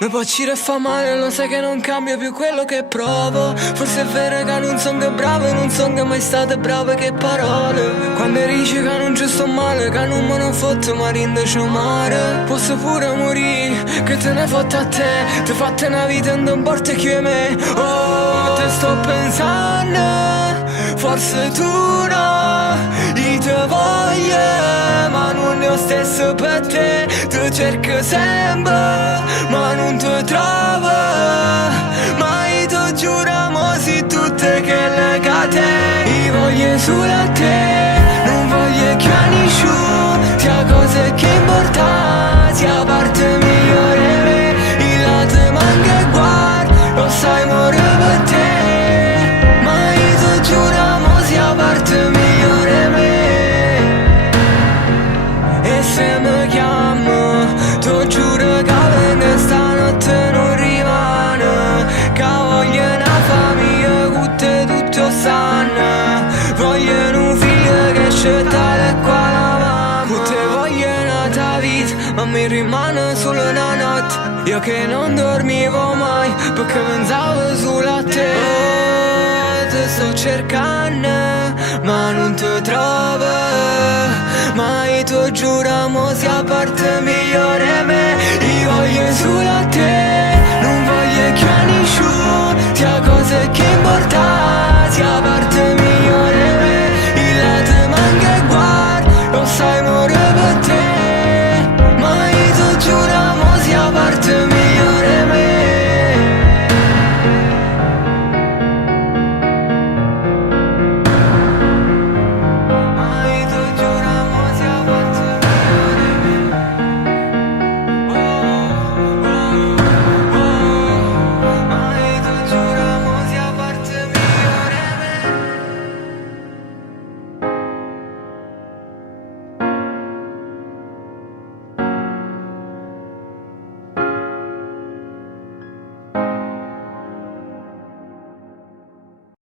Mi può uccidere e fa male, lo sai che non cambia più quello che provo. Forse è vero che non son che bravo, non son che mai state brave che parole. Quando dici che non ci sto male, che non me ne fotto ma rindoci mare. Posso pure morire, che te ne fotte a te. Ti fatte una vita e non porta più a me. Oh, te sto pensando, forse tu no. Io te voglio, ma non è lo stesso per te. Ti cerco sempre, ma non ti trovo. Ma io ti giuro, mo si tutte che le cate. Io voglio solo a te, non voglio che a nessuno. Sia cose che importa, sia parte migliore me. Il lato manca e guarda, lo sai muore per te. Ma io ti giuro, mo sia parte migliore me. E se mi chiamo, ti giuro che vengo stanotte non rimane. Che voglio una famiglia con te tutto sanno. Voglio un figlio che c'è tale qua la mamma. Con te voglio un'altra vita, ma mi rimane solo una notte. Io che non dormivo mai, perché pensavo solo a te. Oh, ti sto cercando, ma non ti trovo. Ma io ti giuro, mo sia parte mia.